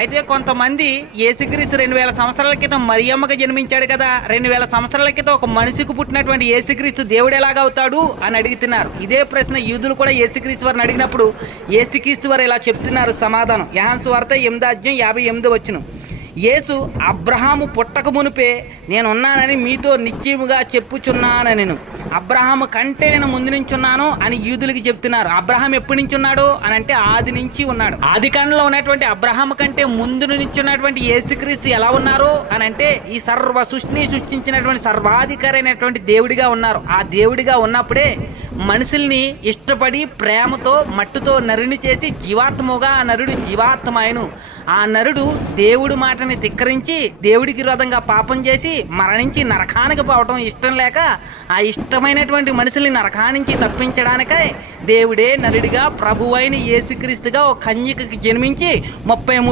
అయితే కొంతమంది యేసుక్రీస్తు 2000 సంవత్సరాల క్రితం మరియమ్మగా జన్మించాడు కదా, 2000 సంవత్సరాల క్రితం ఒక మనిషికి పుట్టినటువంటి యేసుక్రీస్తు దేవుడు ఎలాగవుతాడు అని అడుగుతున్నారు. ఇదే ప్రశ్న యూదులు కూడా యేసుక్రీస్తు వారిని అడిగినప్పుడు యేసుక్రీస్తు వారు ఇలా చెప్తున్నారు సమాధానం. యోహాను సువార్త 8:58 యేసు అబ్రహాము పుట్టక మునిపే నేనున్నానని మీతో నిశ్చయముగా చెప్పుచున్నాను. నేను అబ్రహాము కంటే నేను ముందు నుంచి ఉన్నాను అని యూదులకి చెప్తున్నారు. అబ్రహాం ఎప్పటి నుంచి ఉన్నాడు అని అంటే ఆది నుంచి ఉన్నాడు. ఆది కాండంలో ఉన్నటువంటి అబ్రహాము కంటే ముందు నుంచి ఉన్నటువంటి యేసుక్రీస్తు ఎలా ఉన్నారు అని అంటే ఈ సర్వ సృష్టిని సృష్టించినటువంటి సర్వాధికారైనటువంటి దేవుడిగా ఉన్నారు. ఆ దేవుడిగా ఉన్నప్పుడే మనుషుల్ని ఇష్టపడి ప్రేమతో మట్టుతో నరుని చేసి జీవాత్మగా ఆ నరుడు జీవాత్మాయను. ఆ నరుడు దేవుడి మాటని ధిక్కరించి దేవుడికి విరోధంగా పాపం చేసి మరణించి నరకానికి పోవటం ఇష్టం లేక ఆ ఇష్టమైనటువంటి మనుషుల్ని నరకానికి తప్పించడానికై దేవుడే నరుడిగా ప్రభువైన యేసుక్రీస్తుగా ఒక కన్యకకి జన్మించి 33